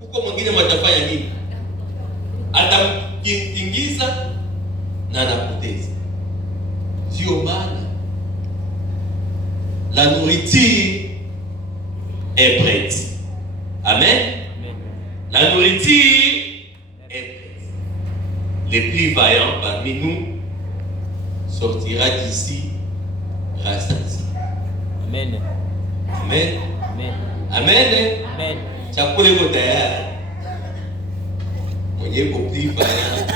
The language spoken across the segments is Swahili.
huko mwingine watafanya nini? Atamkingiza na anapoteza. Sio maana la nourriture est prête. Amen. La nourriture est prête. Les plus vaillants parmi nous sortira d'ici rassasié. Amen. Amen. Amen. Amen. Amen. Chakula iko tayari. Mwenye iko plus vaillant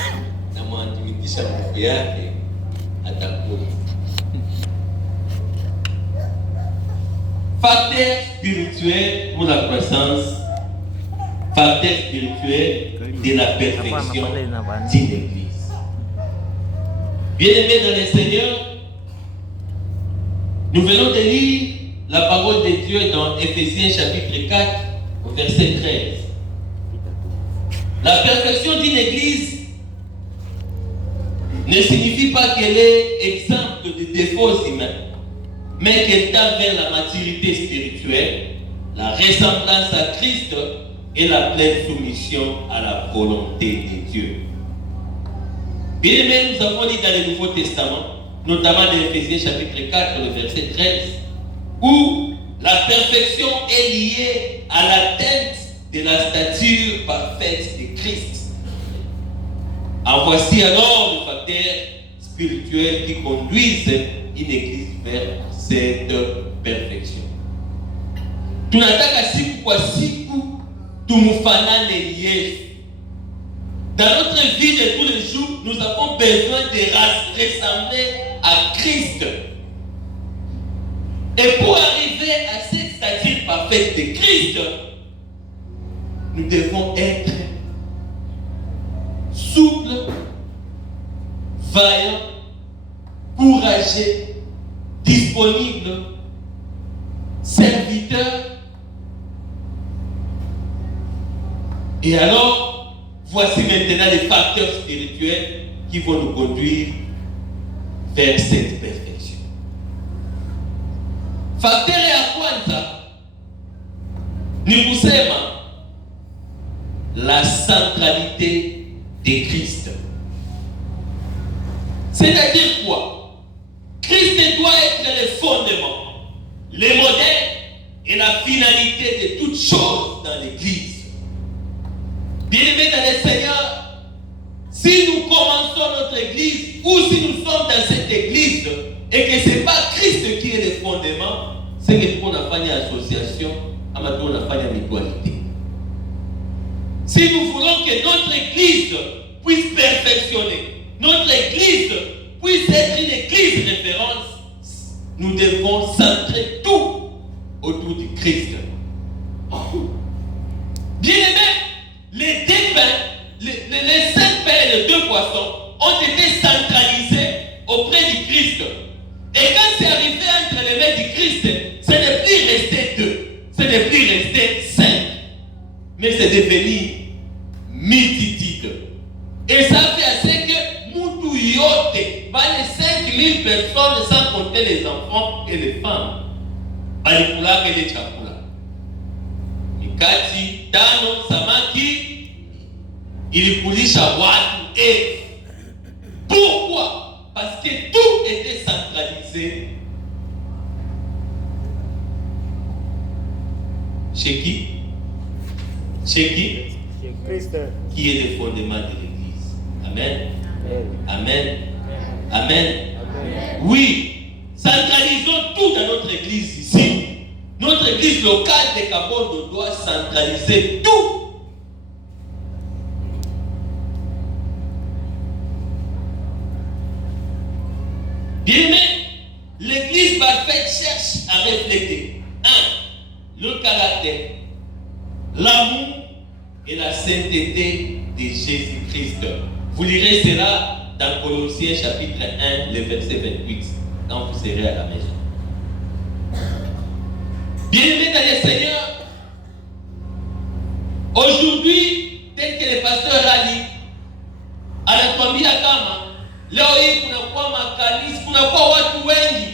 na mwanatumitisha nguvu yake atakula. Facteur spirituel pour la croissance, facteur spirituel de la perfection d'une église. Bien-aimés dans le Seigneur, nous venons de lire la parole de Dieu dans Éphésiens chapitre 4, au verset 13. La perfection d'une église ne signifie pas qu'elle est exempte de défauts humains, mais qu'elle tend vers la maturité spirituelle, la ressemblance à Christ et la pleine soumission à la volonté de Dieu. Bien aimé, nous avons lu dans le Nouveau Testament, notamment dans Éphésiens chapitre 4, le verset 13, où la perfection est liée à l'atteinte de la stature parfaite de Christ. En voici alors le facteur spirituel qui conduise une église vers cette perfection. Tunataka siku kwa siku tumfanane Yesu. Dans notre vie de tous les jours, nous avons besoin de ressembler à Christ. Et pour arriver à cette stature parfaite de Christ, nous devons être souples, vaillants, courageux, disponibles, serviteurs. Et alors, voici maintenant les facteurs spirituels qui vont nous conduire vers cette perfection. Facteur ya kwanza ni kusema la centralité de Christ. C'est-à-dire quoi? Christ doit être le fondement, le modèle et la finalité de toutes choses dans l'église. Bien-aimés dans le Seigneur, si nous commençons notre église ou si nous sommes dans cette église et que ce n'est pas Christ qui est le fondement, c'est que nous avons fait une association, nous avons fait une mutualité. Si nous voulons que notre église puisse perfectionner, notre église puisse être une église référence, nous devons centrer tout autour du Christ. Bien-aimés, les deux pains, les 5 pains et les 2 poissons ont été centralisés auprès du Christ. Et quand c'est arrivé entre les mains du Christ, ce n'est plus resté 2, ce n'est plus resté 5, mais c'est devenu multitude. Et ça fait assez que Moutou Yote, les 5000 personnes sans compter les enfants et les femmes, Balikula et les Chakula. Mikati, Tano, Samaki, ilikulisha watu. Et pourquoi? Parce que tout était centralisé chez qui? Chez qui? Chez Christ. Qui est le fondement de l'église. Amen. Amen. Amen. Amen. Oui, centralisons tout dans notre église ici. Notre église locale de Kabondo doit centraliser tout. Bien, mais l'église parfaite cherche à refléter 1. Le caractère, l'amour et la sainteté de Jésus-Christ. Vous lirez cela dans Colossiens chapitre 1, le verset 28, quand vous serez à la maison. Bien-aimés dans le Seigneur, aujourd'hui, tel que le pasteur a dit, anatuambia kama leo hii kunakuwa makanisa, kunakuwa watu wengi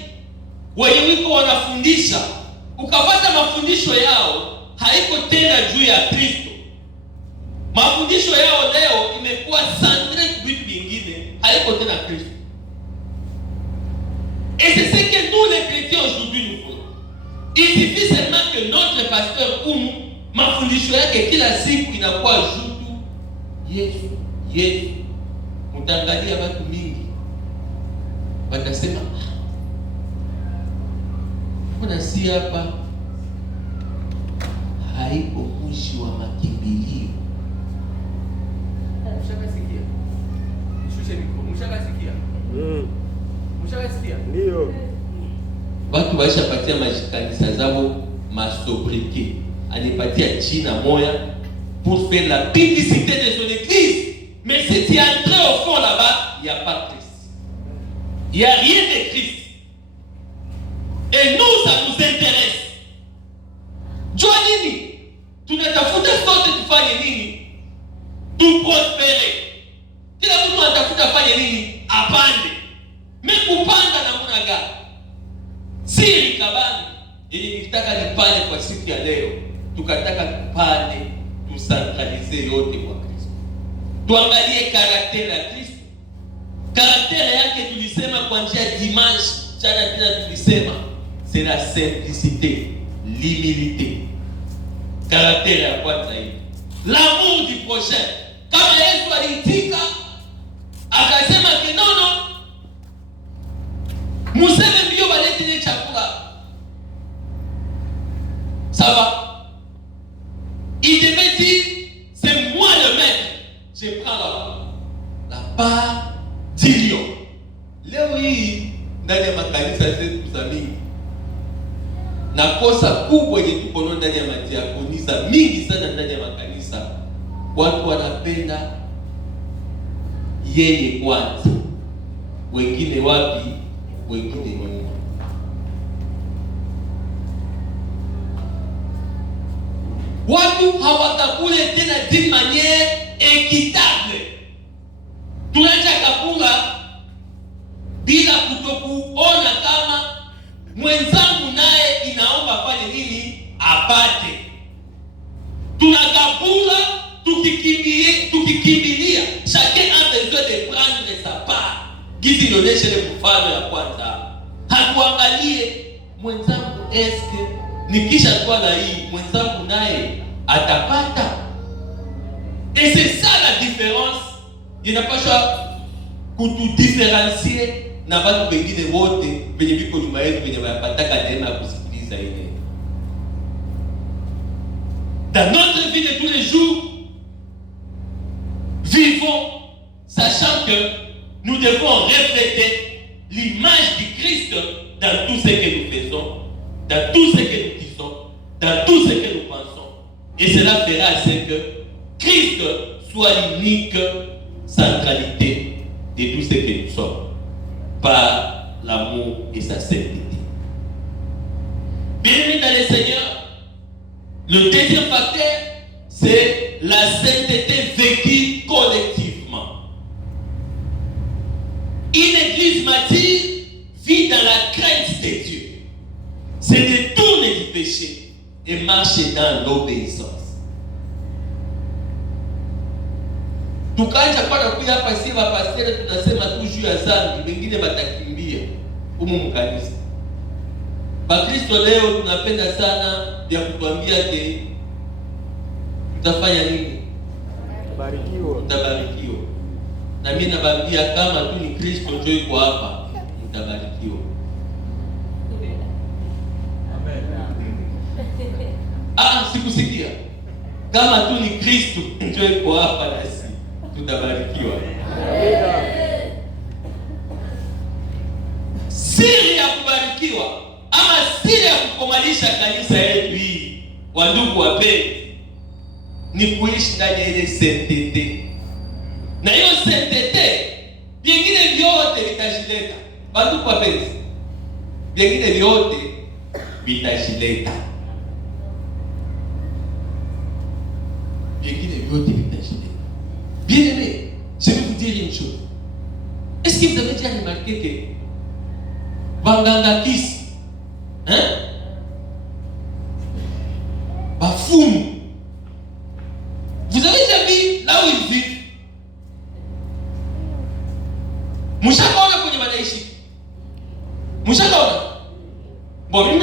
wenye wiko wanafundisha, ukapata mafundisho yao haiko tena juu ya Kristo, Mafundisho yao leo imekuwa centré sur vitu vingine, haiko tena Kristo. Et c'est ce que nous les chrétiens aujourd'hui nous faisons. Il suffit seulement que notre pasteur mafundisho yake kila siku inakuwa jutu Yesu. Mtangalia watu mingi watasema kuna si hapa haiko mwishi wa makimbilio. Mshakasikia? Nishushe mikono. Mshakasikia? Mshakasikia? Ndio. Watu waishapatia majikanisa zao masobriquet. Anipatia jina moya pour faire la publicité de son église. Mais si tu es entré au fond là-bas, il n'y a pas Christ. Il n'y a rien de Christ. Et nous, ça nous intéresse. Jua nini? Tunatafuta sote tufanye nini? Tuprospere. Kila mtu anatafuta fanye nini? Apande. Mekupanda namuna gani? Siri kabani. Ili nitaka nipande kwa siku ya leo. Tukataka tupande, tusantralize yote kwa Kristo. Tuangalie karakteri ya Kristo. Karakteri yake tulisema kwa njia dimanche, jana tena tulisema c'est la simplicité, l'humilité. Karakteri ya kwanza hii. L'amour du prochain. Kama Yesu aliitika akasema kinono museme mbio balete ile chakula. Ça va? Il devait dire, c'est moi le maître. Je prends la part du lion. Leo hii ndani ya makanisa zetu za mingi na kosa kubwa yenye tuko ndani ya madiakonisa mingi sana ndani ya makanisa, watu wanapenda yeye kwanza, wengine wapi, wengine nyuma. Watu hawatakule tena d'une manière équitable. Tunacha kakula bila kutokuona kama mwenzangu naye inaomba fanye nini apate. Tunakapula tukikimbilia. Chacun a besoin de prendre sa part. Gizi nionyeshe ile mfano ya kwanza. Hakuangalie mwenzangu eske nikisha twala hii mwenzangu naye atapata. Et c'est ça la différence. Inapaswa kutudiferencier na watu wengine wote wenye biko nyuma yetu wenye wanapataka neema ya kusikiliza ile. Dans notre vie de tous les jours, vivons sachant que nous devons refléter l'image du Christ dans tout ce que nous faisons, dans tout ce que nous disons, dans tout ce que nous pensons. Et cela fera à ce que Christ soit l'unique centralité de tout ce que nous sommes, par l'amour et sa sainteté. Bienvenue dans le Seigneur. Le deuxième facteur, c'est la sainteté vécue collectivement. Une église mature vit dans la crainte de Dieu, se détourne du péché et marche dans l'obéissance. Tukaanza kwa kuja hapa si mapasteri tunasema tu juu ya dhambi, wengine watakimbia humu mkanisa. Bakristo leo tunapenda sana ya kutuambia ke tutafanya nini? Tutabarikiwa. Na mimi nabaambia kama tu ni Kristo ndio yuko hapa, mtabarikiwa. Sikusikia. Kama tu ni Kristo ndio yuko hapa nasi tutabarikiwa. Siri ya kubarikiwa ama siri ya kukomalisha kanisa yetu hii, wandugu wapenzi, ni kuishi ndani ya ile sainteté. Na hiyo sainteté vingine vyote vitajileta. Wandugu wapenzi, vingine vyote vitajileta. Vingine vyote vitajileta. Bien aimé, je vais vous dire une chose. Est-ce que vous avez déjà remarqué que Banganga Kiss, Bafoum, vous avez déjà vu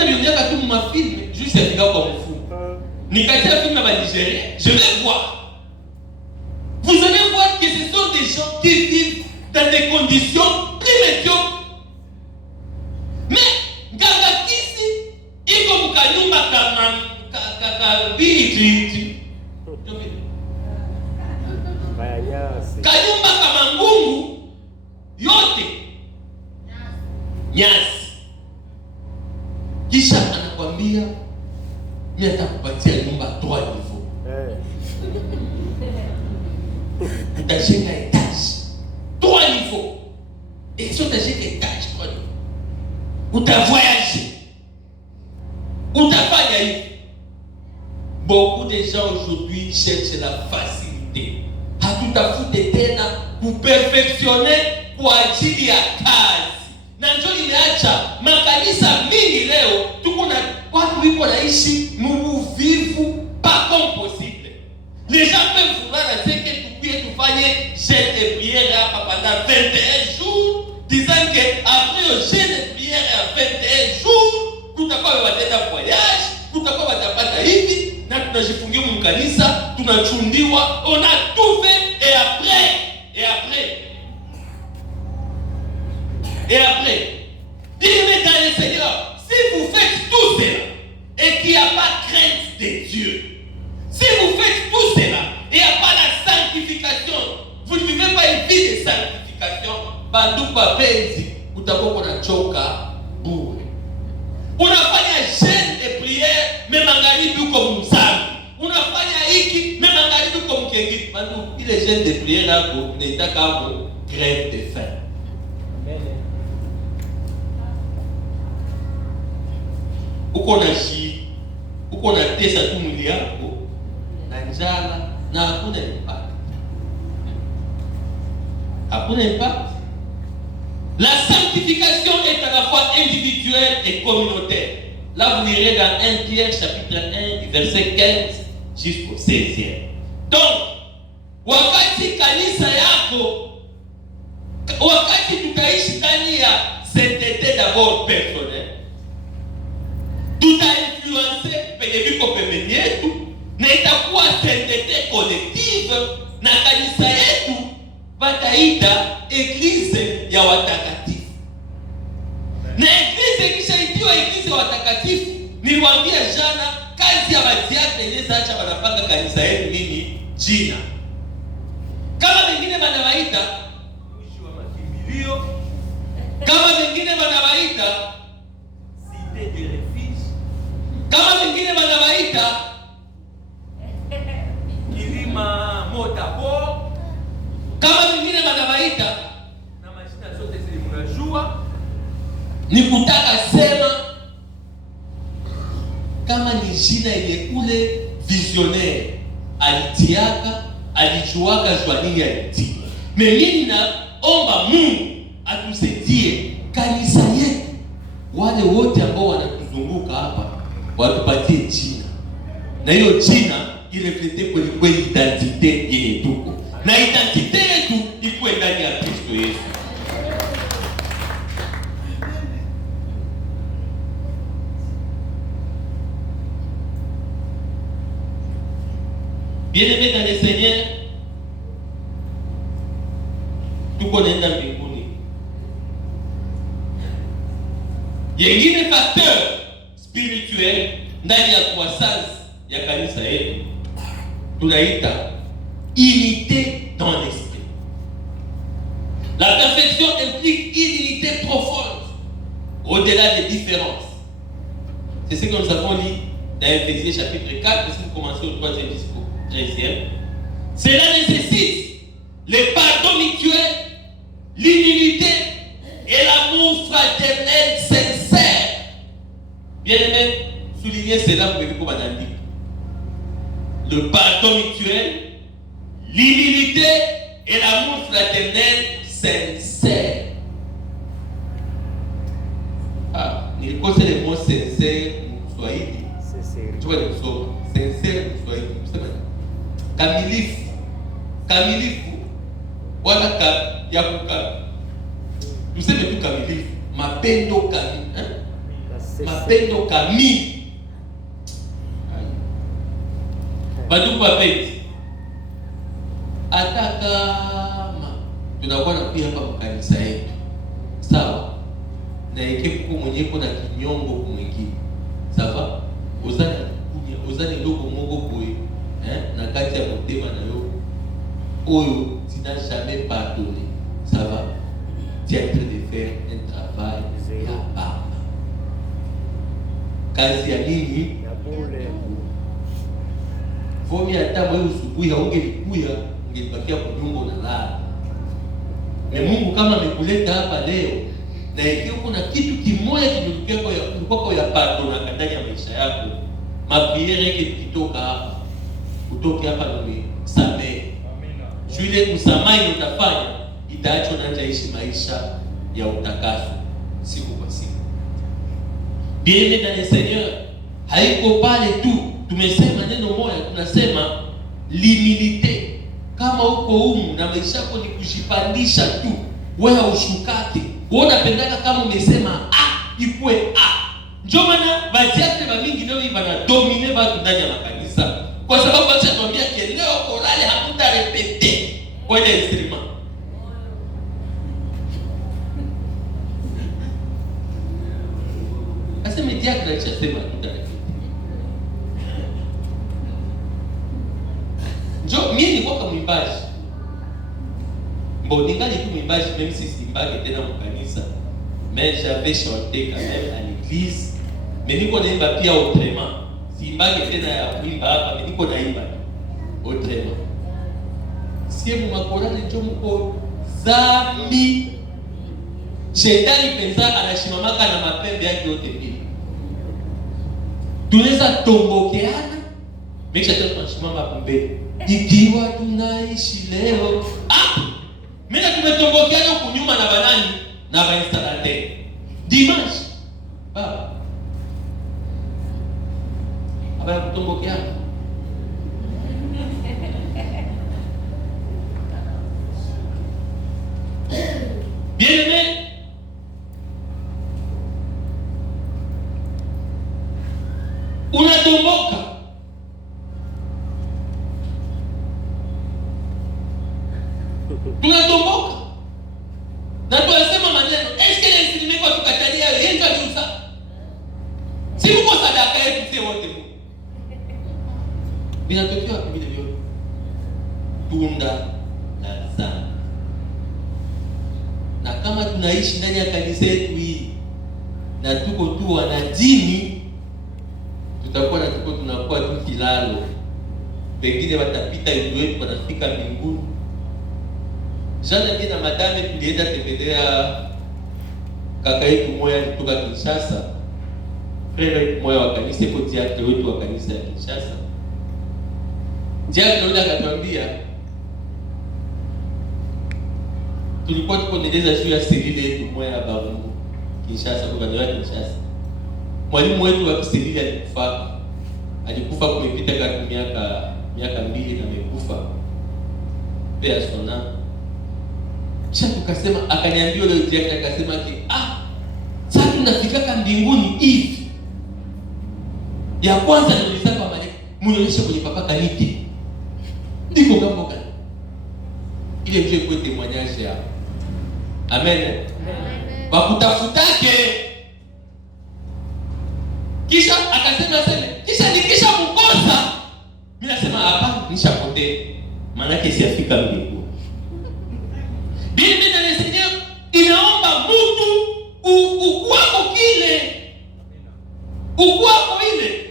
vionyaka tu ma film juste afika kwa mfumo. Nikatia film à Nigeria, je vais voir. Vous allez voir que ce sont des gens qui vivent dans des conditions plus médiocres. Mais Gagakisi, iko mkanyumba kama bili kanyumba kama ngungu yote nyasi, kisha anakwambia mimi nitakupatia nyumba 3 niveau. Utajenga etage 3 niveau. Et si utajenga etage 3 niveau, utavoyager, utafanya hivi. Beaucoup de gens aujourd'hui cherchent la facilité. Hatutafute tena kuperfectionner kwa ajili ya kazi. Na ndio imeacha makanisa mingi leo tuko na watu wiko naishi mvuvivu pas comme possible. Les gens peuvent vouloir à ce que tu jeûne de prière pendant 21 jours, disant que après le jeûne de prière à 21 jours, tutakuwa watenda voyage, tutakuwa watapata hivi na tunajifungia mkanisa, tunachundiwa, on a tout fait et après dis-moi dans le Seigneur, si vous faites tout cela et qu'il n'y a pas crainte de Dieu, si vous faites tout cela et il n'y a pas la sanctification, vous ne vivez pas une vie de sanctification, bandu bapenzi utakuwa unachoka bure. Unafanya jeûne et prière mais magharibi uko mzambi. Unafanya hiki mais magharibi uko mkengiti. Bandu ile jeûne de prière hapo inaitaka hapo grève de faim. Amen. Uko na tesa tu mwili yako na njala na hakuna impact. Hakuna impact. La sanctification est à la fois individuelle et communautaire. Là, vous lirez dans 1 Pierre, chapitre 1, du verset 15 jusqu'au 16e. Donc, wakati kanisa yako, wakati tutaishi ndani ya sainteté d'abord personnel, tutainfluencer penye viko pembeni yetu, na itakuwa sainteté collective, na kanisa yetu wataita eglise ya watakatifu. Na eglise ikishaitiwa eglise ya watakatifu, niliwaambia jana, kazi ya madiakre inaweza acha wanapanga kanisa yetu nini? Jina. Kama wengine wanawaita mwisho wa makimbilio, kama wengine wanawaita cité de refuge, kama wengine wanawaita kilima motabo, kama wengine wanawaita na majina zote zile mnajua, ni kutaka sema kama ni jina ile ule visionnaire alitiaka, alijuaka jua nini alitia. Mimi naomba Mungu atusaidie kanisa yetu, wale wote ambao wanatuzunguka hapa watupatie jina, na hiyo jina ireflete kweli identite yenye tuko na identite yetu ikuwe ndani ya Kristo Yesu. Bien-aimés dans le Seigneur, tuko naenda mbinguni. Yengine facteur spirituel ndani ya croissance ya kanisa yetu tunaita unité dans l'esprit. La perfection implique une unité profonde au-delà des différences. C'est ce que nous avons lu dans Éphésiens chapitre 4, si vous commencez au 3e discours, 13e. Cela nécessite le pardon mutuel, l'humilité et l'amour fraternel sincère. Bien aimé, soulignez cela pour vous dire. Le pardon mutuel, l'humilité et l'amour fraternel sincère. Ah, il faut le mot sincère en Swahili. Tu vois le mot sincère en Swahili. Kamilifu. Kamilifu. Wala yakuka. Tuseme tu kamilifu. Mapendo kamilifu. mapendo kamili. Bandugu wapenzi, hata kama tunakuwa na pia hapa mkanisa yetu, sawa, na ikeko mwenye kuna kinyongo kwa mwingine, sawa, uzani ndogo mogo boye, na kati ya motema na yo oyo tina jamais pardonné, ça va, tu es en train de faire un travail ya baba. Kazi ya nini? Ya bure. Fomi hata mwe usubuhi haungelikuya, ungelibakia kunyungo na lala. Na Mungu kama amekuleta hapa leo, na ikiwa kuna kitu kimoja kilikuwa ya pardon na ndani ya maisha yako, mapriere yake kitoka hapa, utoke hapa na usamehe. Shule kusamai utafanya itaachwa na utaishi maisha ya utakaso siku kwa siku. Bien dans le Seigneur, haiko pale tu. Tumesema neno moja, tunasema l'humilité. Kama uko humu na maisha yako ni kujipandisha tu, wewe ushukake. Wewe unapendaka kama umesema ikue Ndio maana baadhi ya mingi leo hivi bana domine watu ndani ya makanisa. Kwa sababu acha tuambia ke leo korale hakutarepete kwa ile instrument. Aseme diakra chasema tutarepete. Ndio mimi ni kwa mwimbaji. Bon, ningali tu mwimbaji même si simbaki tena mkanisa. Mais j'avais chanté quand même à l'église. Mais niko naimba pia autrement. Simbaki tena ya kuimba hapa, mais niko naimba autrement. Siemu makorani ndio mko zambi. Shetani penza anashimamaka na mapembe yake yote mbili. Tunaweza tombokeana, mesha tena tunashimama pembeni. Ikiwa tunaishi leo, mimi tumetombokeana huko nyuma na banani na bainstalateur. Dimanche, baba. Abaya kutombokeana. Bien-aimé, unatomboka. Tunatomboka. Na tunasema maneno, eske ile sinimeko tukatalia yeye tuza. Si mko sadaka yetu sisi wote. Binatokea wapi vile vyote? Tunda la dhambi. Na kama tunaishi ndani ya kanisa yetu hii na tuko tu wana dini, tutakuwa tunakuwa tu kilalo. Pengine watapita hivi wetu wanafika mbinguni. Jana mimi na madame tulienda tembelea kaka yetu mmoja kutoka Kinshasa. Frère mmoja wa kanisa kwa diakre wetu wa kanisa ya Kinshasa. Diakre yule akatuambia tulikuwa tukoneleza juu ya selile yetu mmoja ya Barungu Kinshasa, kwa kanisa ya Kinshasa. Mwalimu wetu wa selile alikufa. Alikufa kumepita karibu miaka 2 na amekufa. Pea sona. Kisha tukasema, akaniambia leo diakre akasema ki sasa tunafika mbinguni hivi. Ya kwanza niliuliza kwa malaika, "Muonyeshe kwenye papa kaniti." Ndiko kama gani? Ile mje kwa témoignage ya. Amen. Amen. Bakutafutake. Kisha akasema kisha nikisha mkosa. Mimi nasema hapa nishapotea. Maana yake siafika mbinguni. Biblia inasema inaomba mtu ukuwako kile. Ukuwako ile.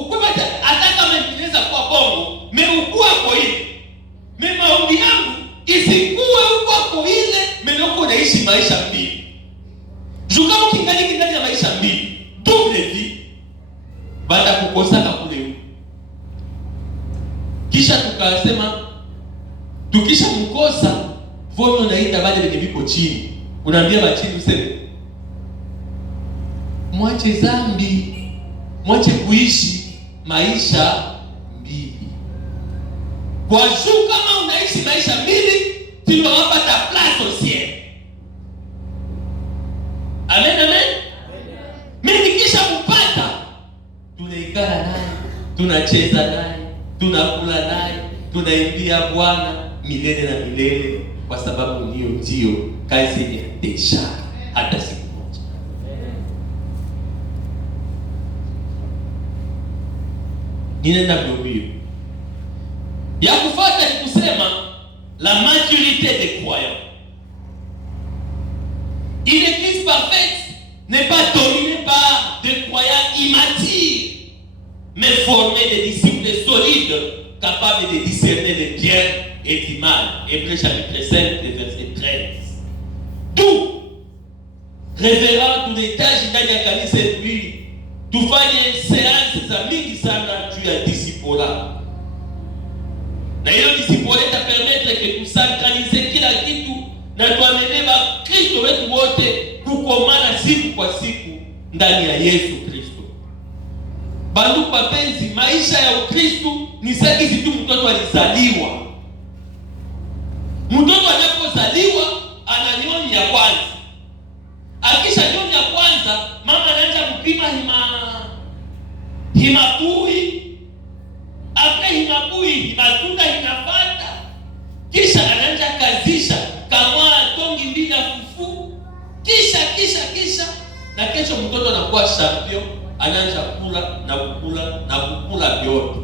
Ukuwako hata kama inaweza kuwa bongo, ukuwako ile. Mimi maombi yangu isikuwe ukuwako ile, mimi naishi maisha mbili. Juka ukingaliki ndani ya maisha mbili. Double vie. Baada kukosana kule huko. Kisha tukasema tukisha mkosa vono naita wale wenye viko chini. Unaambia bachini useme mwache dhambi, mwache kuishi maisha mbili. Kwa juu kama unaishi maisha mbili, tunawapata place au ciel. Amen, amen. tunacheza naye, tunakula naye, tunaimbia Bwana milele na milele, kwa sababu hiyo ndio kazi ya Tesha hata siku moja. Ninaenda mbio. Ya kufuata ni kusema la maturité des croyants. Une église parfaite n'est pas dominée par des croyants immatures, mais formée de disciples solides, capables de discerner le bien et du mal. Hébreux chapitre 5, verset 13. Tout révérend tunahitaji ndani ya kanisa hili tufanye seansi za mingi sana juu ya discipola. Na hiyo discipola itapermettre que tusakralize kila kitu na tuamene Kristo wetu wote kukomana siku kwa siku ndani ya Yesu Kristo. Bandu papenzi, maisha ya Ukristo ni sakizi tu mtoto alizaliwa. Mtoto anapozaliwa ananyonya kwanza. Akisha nyonya kwanza, mama anaanza kupima himabui. Après himabui, matunda inafata. Kisha anaanza kazisha kama tongi mbili ya fufu. Kisha na kesho mtoto anakuwa champion, anaanza kula na kukula vyote.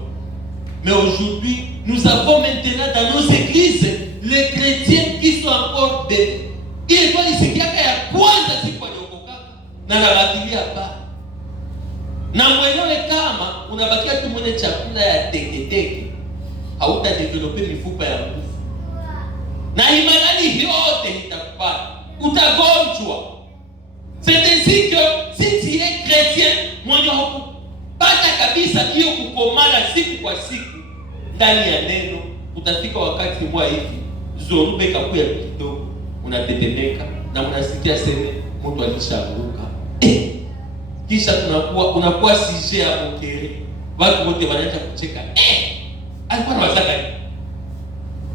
Mais aujourd'hui, nous avons maintenant dans nos églises les chrétiens qui sont encore bébés. Ile kwa isikiaka ya kwanza siku aliokoka na nabakilia pa. Na mwenyewe kama unabakia tu mwenye chakula ya teke, hauta developer mifupa ya nguvu. Na imani yote itakupata. Utagonjwa. C'est ainsi que si tu es chrétien, mwenye hukupata kabisa hiyo kukomana siku kwa siku ndani ya neno, utafika wakati mwa hivi zorube kakuya kidogo, unatetemeka na unasikia sema mtu alishaanguka. Kisha unakuwa sije ya mokere. Watu wote wanaanza kucheka. Alikuwa anawazaka nini?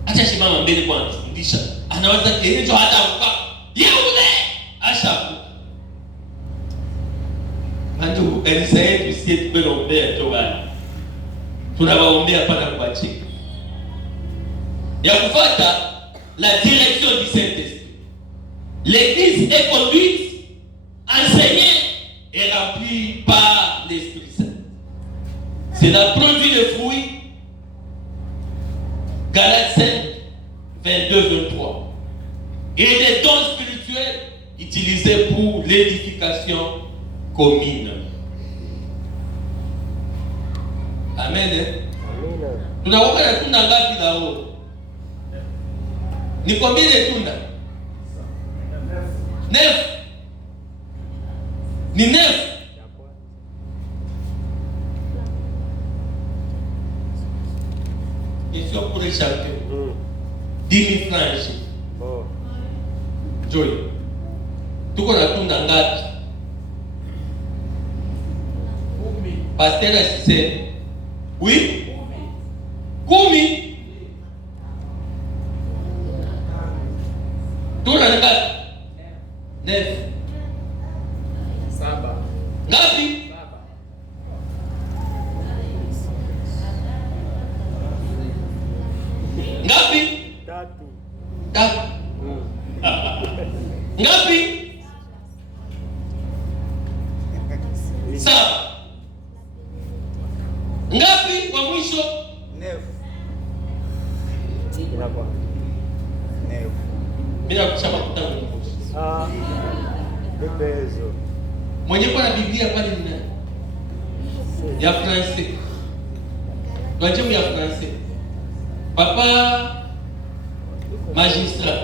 Acha simama mbele kwa anafundisha. Anawaza kienjo hata uka. Yule ashaanguka. Mandu kanisa yetu sie tumeombea tu bwana. Tunawaombea pana kuachika. Ya kufuata la direction du Saint-Esprit. L'église est conduite, enseignée et remplie par l'Esprit Saint. Cela produit le fruit. Galates 5, 22-23. Et des dons spirituels utilisés pour l'édification commune. Amen. Tunakuwa na tunda ngapi leo? Nikwambie tunda. 9. Ni 9. Question pour les champions. 10 000 francs. Joy. Tuko na tunda ngapi? Pasteur asise. Oui? 10. Tunda ngapi? 9. 7. Ngapi? 7. Ngapi? 3. Ngapi? 7. Ngapi kwa mwisho? 9. Bila kusema kutamu. Bebezo. Mwenye kwa na Biblia pale ni nani? Ya français. Tuache ya français. Papa magistrat.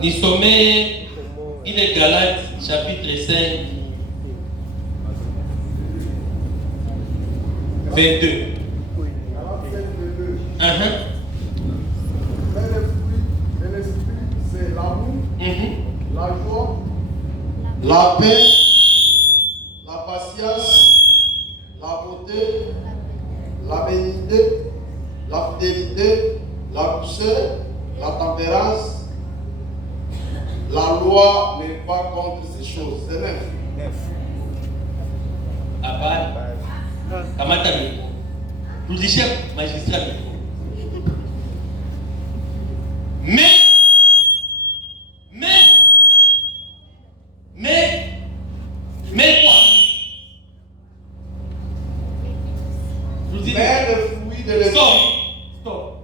Nisomee ile Galates chapitre 5 22. Mais le fruit de l'esprit, c'est l'amour, la joie, la paix, la patience, la beauté, la bénignité, la fidélité, la douceur, la tempérance. La loi n'est pas contre ces choses. C'est 9. Habari. Kamata mimi. Rudishia magistrat micro. Mais quoi? Je vous dis. Mais le fruit de l'esprit. Stop.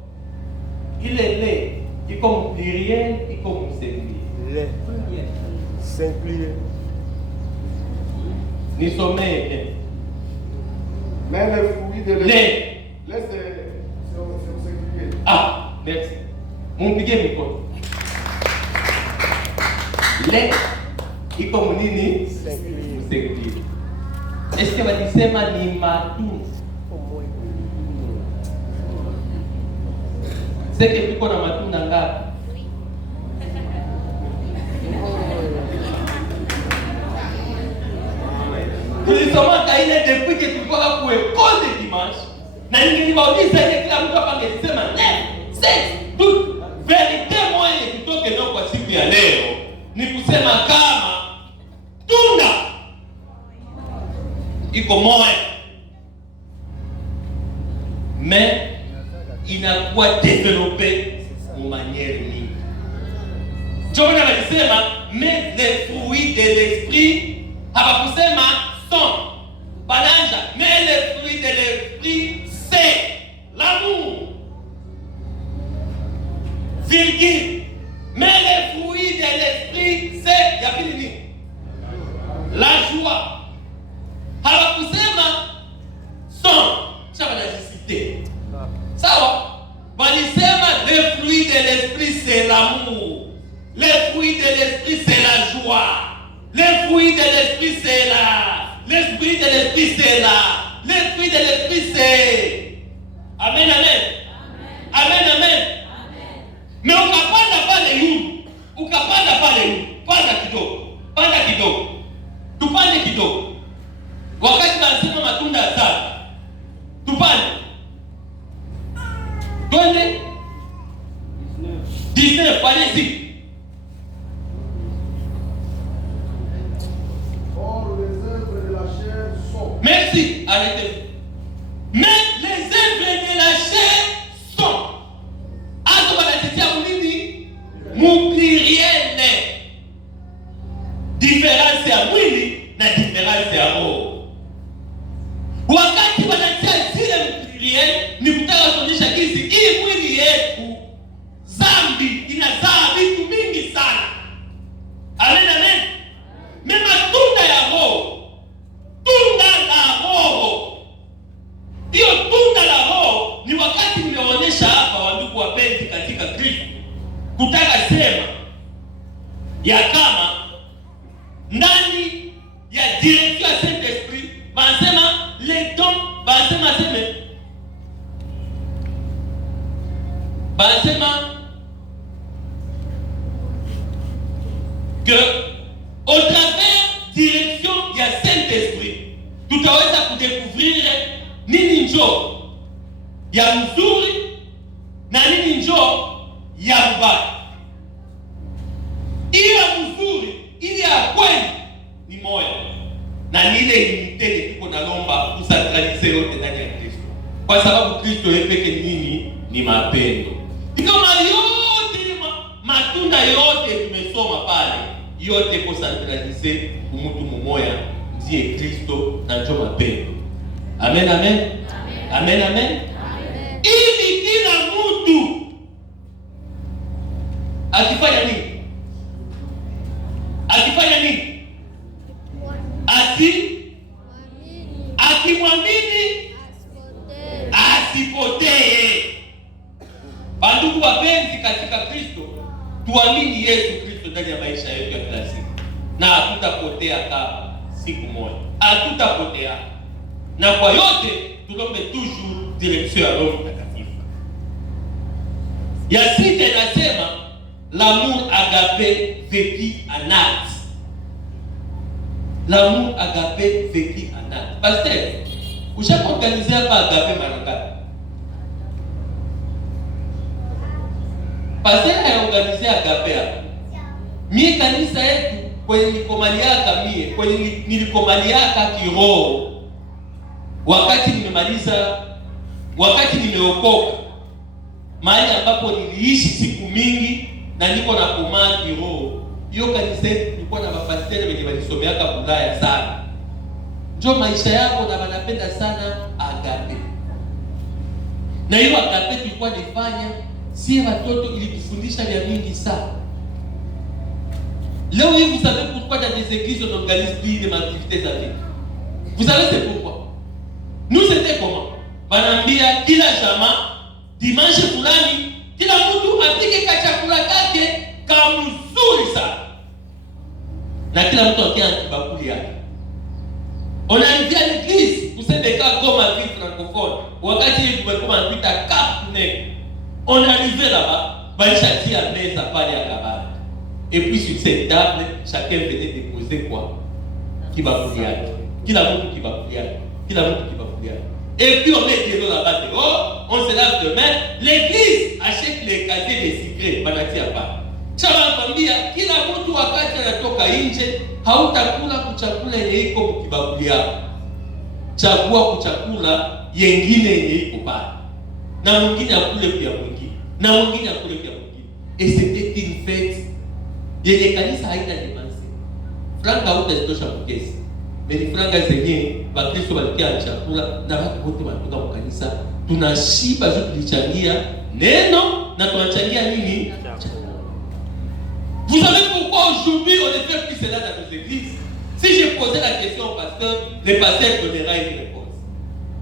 Il est laid. Il est comme pluriel et comme singulier. Lait. Singulier. Ni sommeil. Mais le fruit de l'esprit. Lait. Lait, c'est au singulier. Ah, merci. Mon piqué micro. Lait. Il est comme nini? Singulier. Est-ce que walisema ni matunda? Seke tuko na matunda ngapi? Tulisoma kaile depuis que tulikuwa kwa école de dimanche. Na ningeliwauliza ile kila mtu hapa angesema tout vérité moja kutoka leo kwa siku ya leo ni kusema kama tunda iko moja. Mais inakuwa développé de manière mingi. Jomana walisema mais les fruits de l'esprit hawakusema sont bananja, mais les fruits de l'esprit c'est l'amour. Virgule. Mais les fruits de l'esprit c'est yapili la joie. Hawakusema sont chabanajisite. Sawa? Walisema les fruits de l'esprit c'est l'amour. Les fruits de l'esprit c'est la joie. Les fruits de l'esprit c'est l'esprit de l'esprit c'est les fruits de l'esprit c'est. Amen, amen. Amen, amen. Mais ukapanda pale yu. Ukapanda pale yu. Panda kidogo. Tupande kidogo. Wakati wanasema matunda ya sana. Tupande. Twende 19, allez-y. Or, les œuvres de la chair sont. Merci, arrêtez. Mais les œuvres de la chair sont. Azo banatitia mwili mu pluriel. Différence ya mwili na différence ya roho. Wakati wanatia zile pluriel ni kutaka kuonyesha kizi hii mwili yetu zambi inazaa vitu mingi sana. Amen, amen. Mema tunda ya roho. Tunda la roho. Hiyo tunda la roho ni wakati nimeonyesha hapa wandugu wapenzi katika Kristo. Kutaka sema ya kama ndani ya direction ya Saint-Esprit wanasema les dons wanasema que au travers direction ya Saint-Esprit tutaweza kudécouvrir nini njoo ya mzuri na nini njoo ya mbaya. Ile mzuri, ile ya kweli ni moja. Na ni ile unité tuko na lomba kusakralize yote ndani ya Kristo. Kwa sababu Kristo yeye pekee nini ni mapendo. Ndio yote matunda yote tumesoma pale yote kusakralize mtu mmoja ndiye Kristo na ndio mapendo. Amen, amen. Amen, amen. Ili kila mtu akifanya nini? Akimwamini asipotee. Bandugu wapenzi katika Kristo, tuamini Yesu Kristo ndani ya maisha yetu ya kila siku. Na hatutapotea hata siku moja. Hatutapotea. Na kwa yote tuombe toujours direction ya Roho Mtakatifu. Ya sita inasema l'amour agapé vécu en acte. L'amour agapé vécu en acte. Pasteur, ushakuorganize hapa agapé mara ngapi? Pasteur anaorganize agapé hapa. Mimi kanisa yetu kwenye nilikomaliaka kiroho wakati nimemaliza wakati nimeokoka, mahali ambapo niliishi siku mingi na niko na komaa kiroho, hiyo kanisa yetu tulikuwa na mapasteri wenye walisomeaka Bulaya sana. Ndio maisha yako na wanapenda sana agape. Na hiyo agape tulikuwa nifanya si watoto, ilitufundisha vya mingi sana. Là oui, vous savez pourquoi dans des églises on n'organise plus des activités à vie. Vous savez c'est pourquoi. Nous c'était comment? Banambia kila jamaa dimanche fulani kila mtu apike kachakula kake kamzuri sana. Na kila mtu akia kibakuli yake. On arrive à l'église, vous savez des cas comme à vie francophone. Wakati tumekuwa tunapita Cap Neg. On arrivait là-bas, balishatia meza pale ya kabari. Et puis sur cette table, chacun venait déposer quoi? Kibakuli yake. Kila mtu kibakuli yake. Kila mtu kibakuli yake. Et puis on met des lots là-bas dehors, on se lave demain. L'église achète les casiers des secrets, banatia pas. Chama kwambia kila mtu wakati anatoka nje, hautakula kuchakula yenye iko kibakuli yako. Chagua kuchakula yengine yenye iko pale. Na mwingine akule pia mwingine. Na mwingine akule pia mwingine. Et c'était une fête. Yenye kanisa haina demansi. Franga hutazitosha mkesi. Meni franga zenye Bakristo walikia chakula na watu wote wanatoka kwa kanisa. Tunashiba zote tulichangia neno na tunachangia nini? Vous savez pourquoi aujourd'hui on ne fait plus cela dans nos églises? Si je posais la question au pasteur, le pasteur donnera une réponse.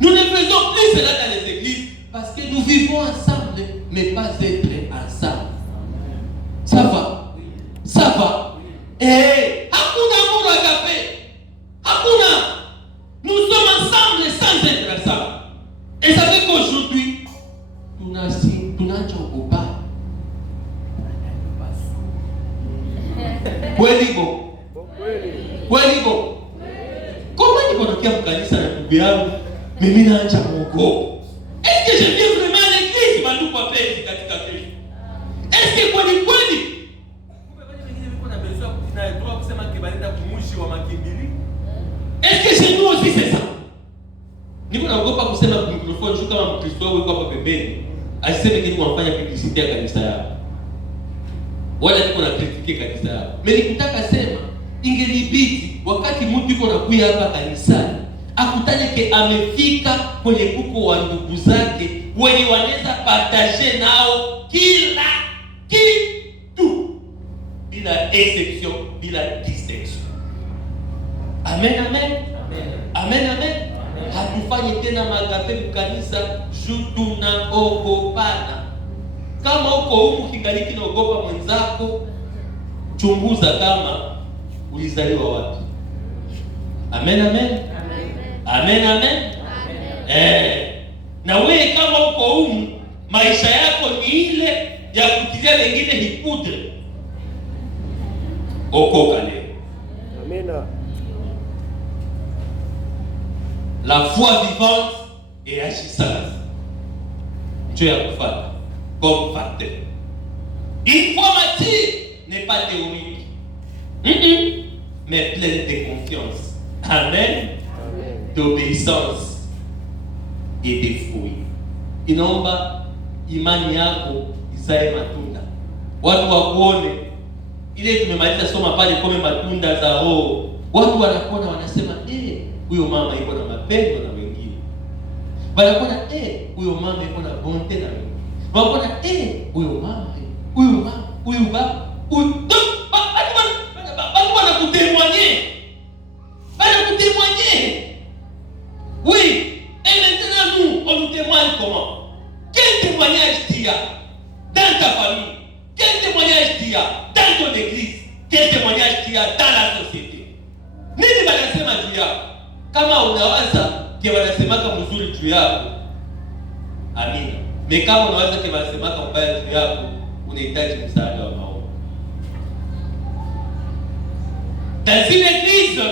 Nous ne faisons plus cela dans les églises parce que nous vivons ensemble, mais pas être ensemble. Ça va? Ça va? Eh, hakuna amour agape. Hakuna. Nous sommes ensemble sans être ensemble. Et ça fait qu'aujourd'hui, tunachogopa. Kweli bo. Kweli bo. Comment niko nakia mkanisa na ndugu yangu, mimi naacha muogopa. Est-ce que je viens vraiment à l'église bandugu wapenzi katika Kristo? Est-ce que kweli kweli est-ce que chez nous aussi c'est ça? Niko naogopa kusema kwa microphone juu kama Mkristo wako yuko hapa pembeni asiseme kitu wanafanya publicity ya kanisa yao. Wala niko na kritiki kanisa yao. Mimi nikutaka sema ingelibidi wakati mtu yuko nakuja hapa kanisani akutane ke amefika kwenye kuko wa ndugu zake wenye wanaweza partager nao kila kitu bila exception, bila distinction. Amen, amen. Amen, amen. Hatufanyi tena magape mkanisa juu tunaogopana. Kama uko humu kingaliki naogopa mwenzako, chunguza kama ulizaliwa wapi. Amen, amen. Amen, amen. Na wewe kama uko humu maisha yako ni ile ya kutilia wengine hipudre, okoka leo. Amen. La foi vivante et agissante. Dieu a kufuata comme facteur. Une foi mature n'est pas théorique, mais pleine de confiance. Amen. D'obéissance et de fruits. Inaomba imani yako izae matunda. Watu wakuone. Ile tumemaliza soma pale kome matunda za roho. Watu wanakuona wanasema, huyo mama yuko na mapendo na wengine. Wanakuona, huyo mama yuko na bonte na wengine. Wanakuona, huyo mama, huyu baba, watu wanakutemwanye. Oui, et maintenant nous, on nous témoigne comment? Quel témoignage tu as dans ta famille? Quel témoignage tu as dans ton église? Quel témoignage tu as dans la société? Nini wanasema juu yako? Kama unawaza ke wanasemaka mzuri juu yako, amina. Mais kama unawaza ke wanasemaka mbaya juu yako, unahitaji msaada wa maombi. Dans une église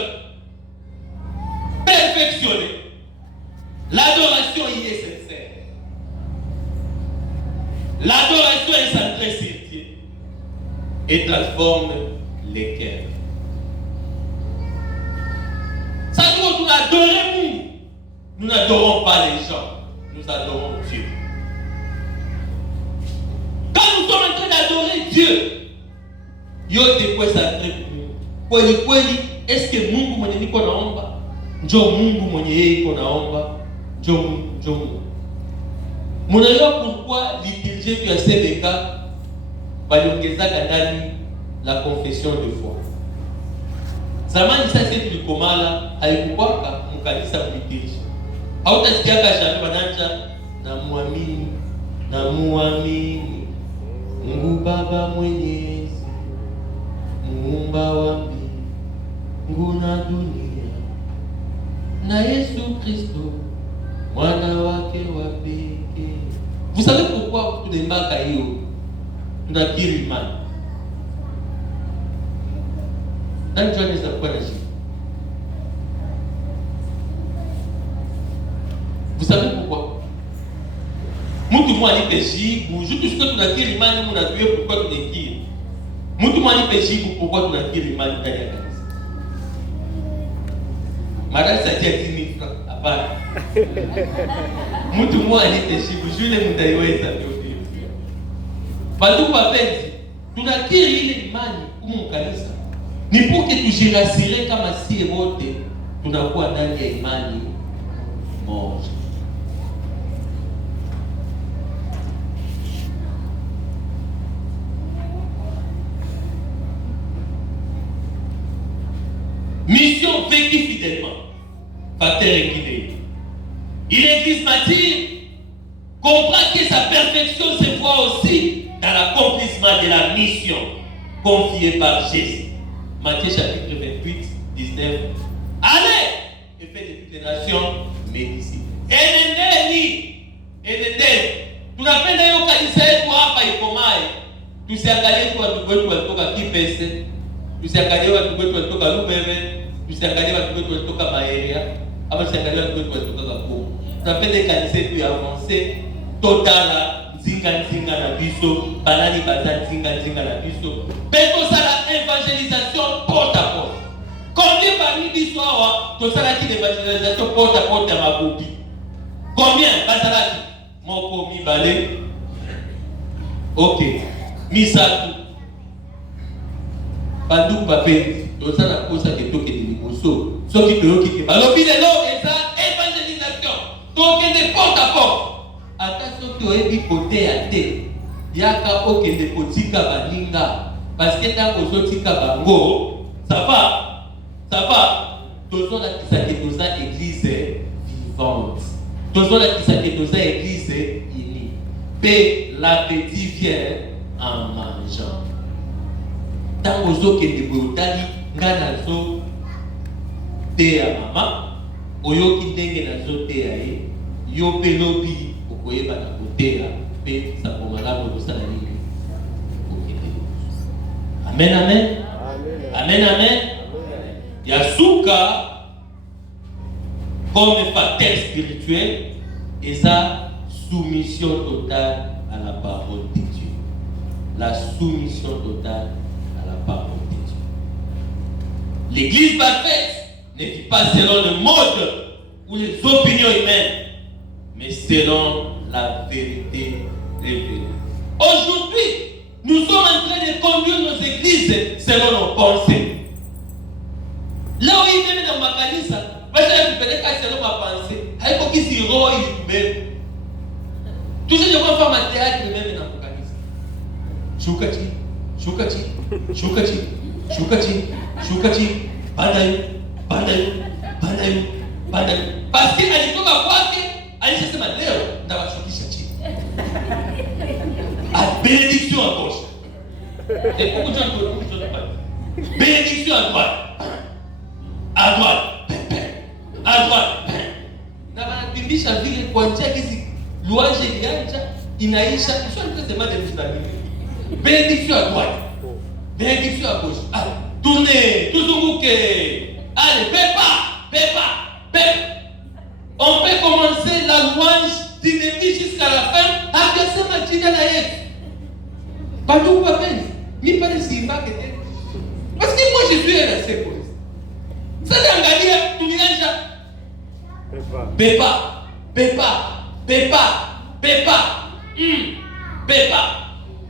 perfectionnée, l'adoration y est sincère. L'adoration est centrée sur Dieu et transforme les cœurs. Ça, nous adorons, nous n'adorons pas les gens. nous adorons Dieu. Quand nous sommes en train d'adorer Dieu, yote kwa sacré kweli kweli, est-ce que Mungu mwenye niko naomba njo Mungu mwenye yeye iko naomba njo Mungu. Mnaelewa pourquoi liturgie yetu ya CBK waliongezaka ndani la confession de foi. Zamani sasa tulikomala haikukwaka mkanisa liturgie. Hautasikiaka jamii bananja na muamini Mungu Baba Mwenyezi, Muumba wa mbingu na dunia, na Yesu Kristo mwana wake wa pekee. Vous savez pourquoi tunaimbaka hiyo? Tunakiri imani. Nani anaweza kuwa na shida? Vous savez pourquoi? Mtu mwa nipe jibu, juste ce que tunakiri imani, nous n'avons pourquoi tunakiri. Mtu mwa nipe jibu pourquoi tunakiri imani ndani ya kanisa. Madame Sadia 10,000 francs, hapana. Mtu mwa nipe jibu, jule mtaiweza ndio. Bantu wapenzi, tunakiri ile imani humu kanisa. Ni pour que tujirasire kama si wote tunakuwa ndani ya imani moja. Mission vécue fidèlement. Facteur équilibré. L'Église martyre comprend que sa perfection se voit aussi dans l'accomplissement de la mission confiée par Jésus. Matthieu chapitre 28, 19. Allez et faites de toutes les nations mes disciples. Enendeni. Tunapenda hiyo kanisa yetu hapa ikomae. Tusiangalie tu watu wetu walitoka Kipese. Tusiangalie watu wetu walitoka Lubebe. Tusiangalie watu wetu walitoka Maeria. Ama tusiangalie watu wetu walitoka Kakongo. Tunapenda kanisa yetu ya avance totala nzinga na biso, banani baza nzinga na biso. Peto sala évangélisation porte à porte. Combien parmi biso awa to sala ki évangélisation porte à porte à mabobi? Combien bazalaki? Moko mibale. OK. Misatu. Bandu bapenzi, to sala kosa ke toke de liboso. Soki toyoki ke balobi lelo eza évangélisation. Donc de porte à porte. Attention to ebi côté à té. Yaka okende kotika baninga parce que tant kozotika bango, ça va. Tozo la kisake toza église vivante. Tozo la kisake toza église unie. Paix l'appétit vient en mangeant. Tant kozokende boutali ngana zo te ya mama, oyoki ndenge na zo te ya ye, yo pelobi okoyeba na kotea pe sa pomalamu kosala nini. Amen. Yasuka comme facteur spirituel et sa soumission totale à la parole de Dieu. La soumission totale à la parole de Dieu. L'église parfaite ne vit pas selon le mode ou les opinions humaines, mais selon la vérité révélée. Aujourd'hui, nous sommes en train de conduire nos églises selon nos pensées. Là où il vient dans ma kanisa, parce que je peux selon ma pensée, il faut qu'il s'y roule même. Tout ce que je peux faire ma théâtre même dans ma kanisa. Shukati, Bandayu. Parce qu'il alitoka kwake, alishasema leo ndawashukisha chini. Bénédiction à gauche. Et beaucoup de gens ne pas. Bénédiction à droite. À droite. Na wanapindisha vile kwa njia hizi louange ilianza inaisha kisha sema de mstari. Bénédiction à droite. Bénédiction à gauche. Allez, tournez, tuzunguke. Allez, pepa. On peut commencer la louange du début jusqu'à la fin. Akasema jina la Yesu. Bantu wapenzi, mimi pale siimbake tena. Parce que moi je suis un assez bon. Sasa angalia tulianza pepa. Pepa.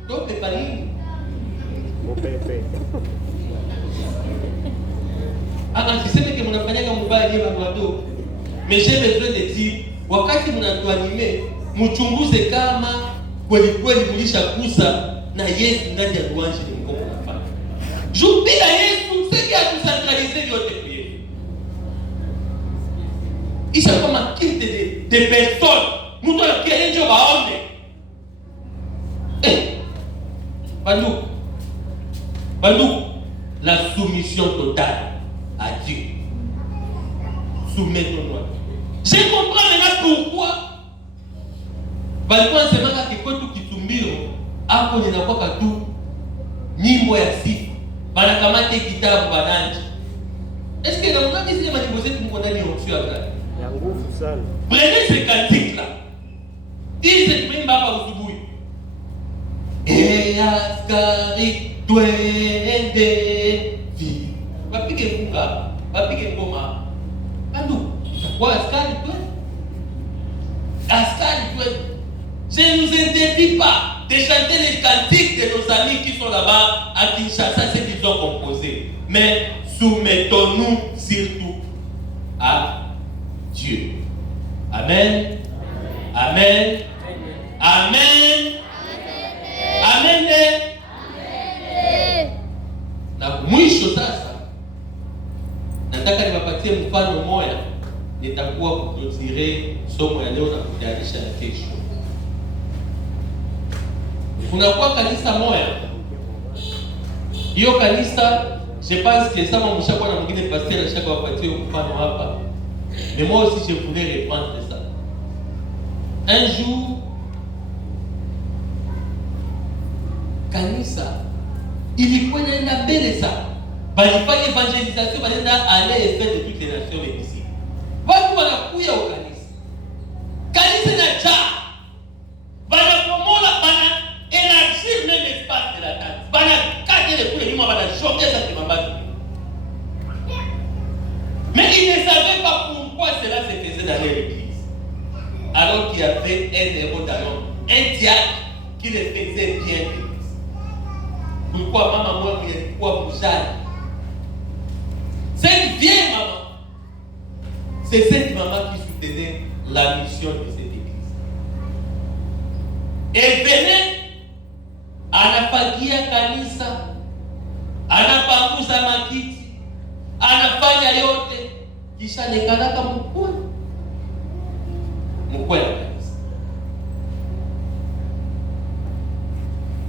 Donc pepa nini? Mopepe. Siseme que mnafanyaga mbaya nyema wado. Mais j'ai besoin de dire wakati mnatuanime mchunguze kama kweli mlishakusa na Yesu ndani ya uwanja ni mko mnafanya. Bila Yesu sisi hatucentralize yote kwa Yesu. Isha kama quinte de personnes. Mtu anakia nje waombe. Bandou, la soumission totale à Dieu. Soumettons-nous à Dieu. Je comprends maintenant pourquoi. Balikuwa semanga kikwetu Kitumbiro hapo ninakuwa tu nyimbo ya sifa. Banakamate kitabu bananje. Est-ce que dans mon ici nyimbo zetu mko ndani ya ofisi hapa? Ya nguvu sana. Prenez ce cantique là. Dice tumeimba hapa usubuhi. Askari twende vi. Wapige funga, wapige ngoma. Bandu, kwa askari twende. Askari twende. Je ne nous interdis pas de chanter les cantiques de nos amis qui sont là-bas à Kinshasa, ceux qu'ils ont composés. Mais soumettons-nous surtout à Dieu. Amen. Amen. Amen. Amen. Na mwisho sasa nataka niwapatie mfano moja, nitakuwa kuklotire somo ya leo na kutayarisha ya kesho. Kunakuwa kanisa moja. Hiyo kanisa je pense que ça m'a mshakuwa na mwingine pasteur ashakuwapatia mfano hapa. Mais moi aussi je voulais reprendre ça. Un jour kanisa ilikuwa inaenda mbele sana. Balifanya evangelisation, balenda aller et faire de toutes les nations les disciples. Watu wanakuya au kanisa. Kanisa inajaa. Banapomola bana élargir même l'espace de la tente. Bana kaje le kule nyuma bana choquer ça qui m'a. Mais ils ne savaient pas pourquoi cela se faisait dans l'église. Alors qu'il y avait un héros d'alors, un diacre qui le faisait bien l'église. Pourquoi maman moi pourquoi mjane? Cette vieille maman, c'est cette maman qui soutenait la mission de cette église. Elle venait, anafagia kanisa, anapanguza makiti, anafanya yote, kisha nekanaka mkwe ya kanisa.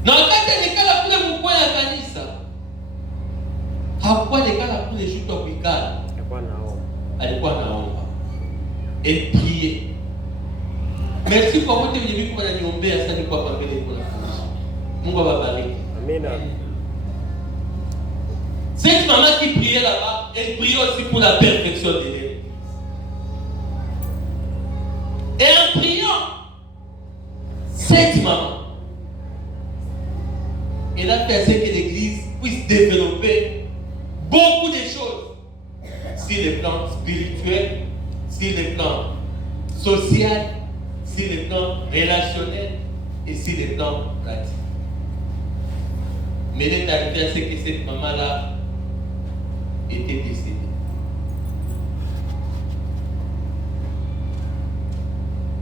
Na wakati nekala kule mkwe ya kanisa, hakuwa nekala kule shuto kuikala. Alikuwa naomba. Elle priait. Merci kwa wote wenye miko wananiombea sana kwa mbele kwa nafasi. Mungu awabariki. Amina. Cette maman qui priait là-bas, elle priait aussi pour la perfection de l'Église. Et en priant, cette maman, elle a fait ce que l'Église puisse développer beaucoup de choses sur le plan spirituel, sur le plan social, sur le plan relationnel et sur le plan pratique. Mais elle est arrivée à ce que cette maman-là était décédée.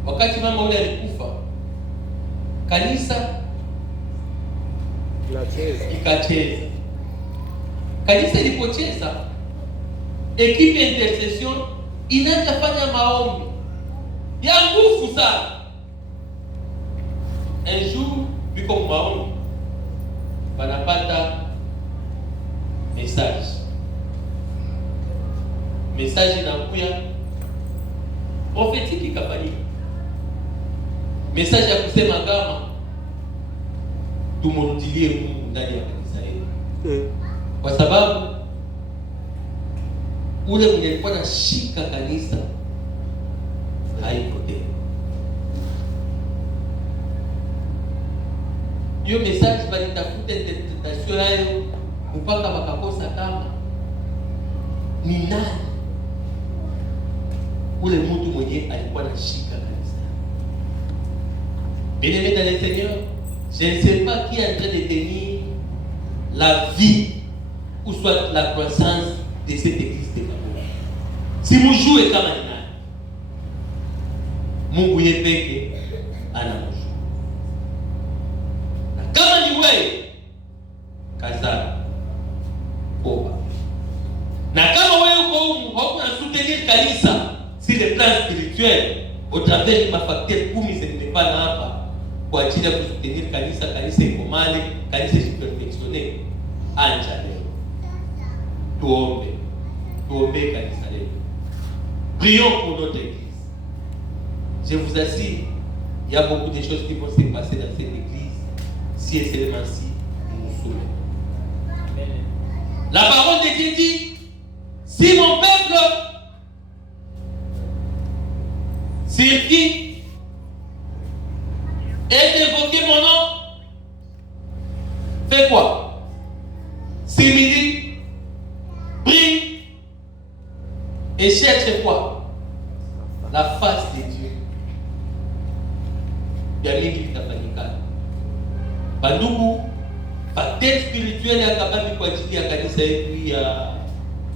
Wakati mama ule alikufa, kanisa ikacheza. Kanisa ilipocheza, ekipe ya intercession inafanya maombi ya nguvu sana. Un jour, biko maombi, banapata message. Message inakuya prophétique ikafanyika. Message ya kusema kama tumurudilie Mungu ndani ya kanisa yetu. Kwa sababu ule mwenye alikuwa anashika kanisa haiko tena. Hiyo message balitafuta interpretation yayo mpaka wakakosa kama ni nani ule mtu mwenye alikuwa anashika kanisa. Bien-aimés dans le Seigneur, je ne sais pas qui est en train de tenir la vie ou soit la croissance de cette église de Kabola. Si vous jouez comme un Mungu yepeke anamjua. Na kama ni wewe kaza koba. Na kama wewe uko humu hauna soutenir kanisa sur le plan spirituel au travers de facteurs 10 zimepana hapa kwa ajili ya kusoutenir kanisa ikomale, kanisa jiperfectionne, anja leo. Tuombe kanisa leo. Prions pour notre église. Je vous assure, il y a beaucoup de choses qui vont se passer dans cette église si et seulement si nous nous soumettons. La parole de Dieu dit, si mon peuple, sur qui est évoqué mon nom, fait quoi? S'humilie, prie et cherche quoi? La face de Dieu. Ya mingi vitafanyikana. Bandugu, facteur spirituel ya kabambi kwa ajili ya kanisa yetu ya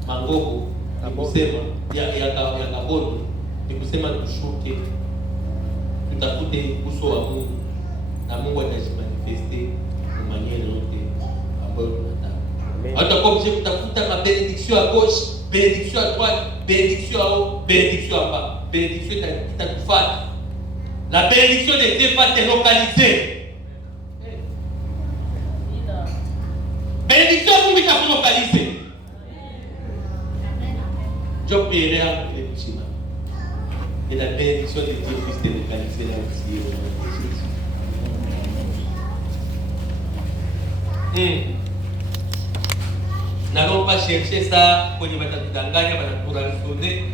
Mangogo, ni kusema ya Kabondo, ni kusema tushuke, tutafute uso wa Mungu na Mungu atajimanifeste kwa maniera yote ambayo tunataka. Hatakuwa mje kutafuta mabenediction à gauche, bénédiction à droite, bénédiction à haut, bénédiction à bas. Bénédiction itakufata. La bénédiction de Dieu va te localiser. Bénédiction Mungu itakulocaliser. Je prierai à Jésus. Et la bénédiction de Dieu puisse te localiser là aussi au nom de Jésus. N'allons pas chercher ça quand il va t'adanganya, va t'encourager.